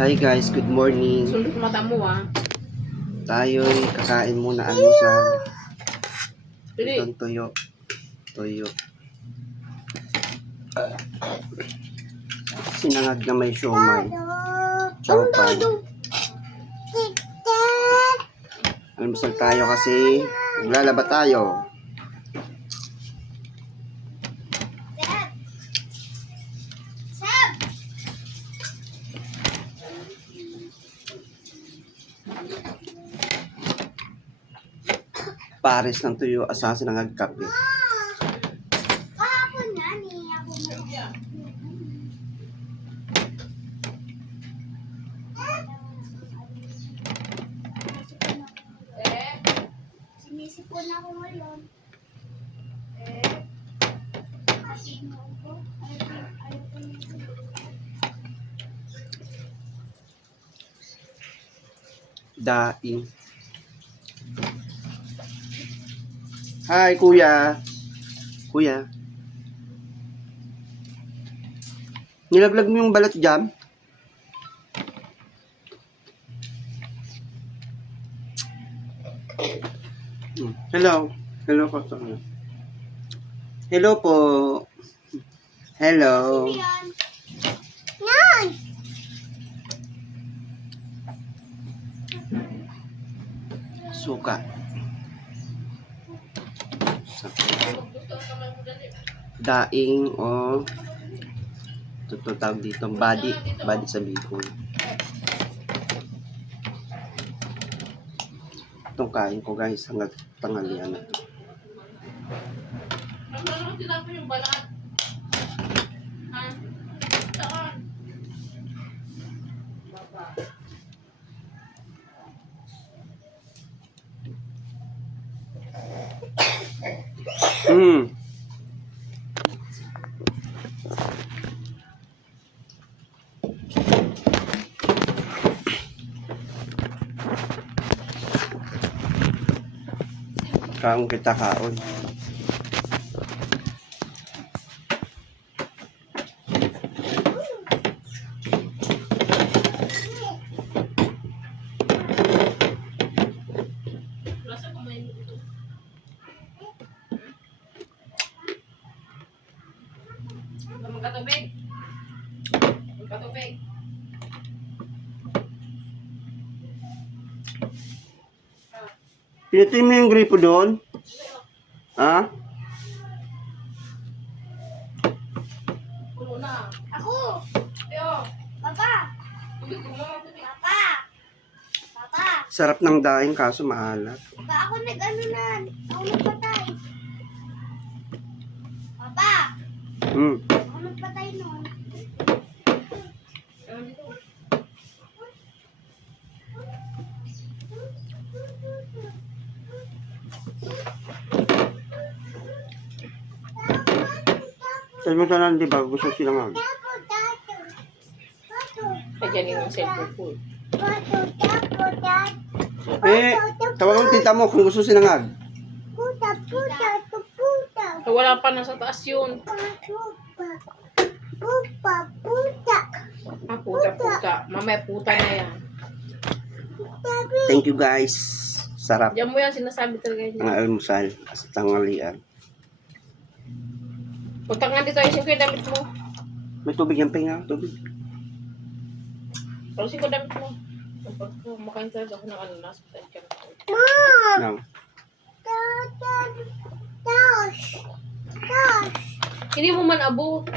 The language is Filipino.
Hi guys, good morning. Sundot mata mo Tayo'y kakain muna almusal. Dili. Itong tuyo. Tuyo. Sinangag na may siomay. Chowpan. Almusal tayo kasi maglalaba tayo. Pares ng tuyo, asa sinangag kape. Sinisipon ako ngayon. Daing. Hi, kuya. Kuya. Nilaglag mo yung balat jam? Hello. Hello po. Hello po. Hello. Yan! Suka. Daing o ito tawag dito body sa Bicol. Itong kain ko guys hanggang tanghalian na. Ano tinapon yung balat? Ha? Saan? Baba. Kaong kita kaon. Lasa kumain mo ito. Magkatubig. Magkatubig. Pinutin mo yung gripo doon? Ha? Puno na. Ako! Yo. Papa! Tubig ko mo. Tubig. Papa! Papa! Sarap ng daing kaso maalat. Papa, ako nag-ano na. Ako nagpatay. Papa! Ako nagpatay nun. Ano dito? Sabi mo sana, di ba? Gusto silang mag. Kaya dyan yung cellphone ko. Tawagan mo tita mo kung gusto silang mag. Wala pa nasa taas yun. Ah, puta. Mamaya puta na yan. Thank you guys. Sarap Diyan mo yan, sinasabi talaga ng niya. almusal sa tanghalian. Punta nga dito, ayusin ko yung damit mo. May tubig yung pinga. Tubig. Ayusin ko yung damit mo. Kapag kumakain talaga ako ng nasa tayo ka na. Now. Hindi mo man abot.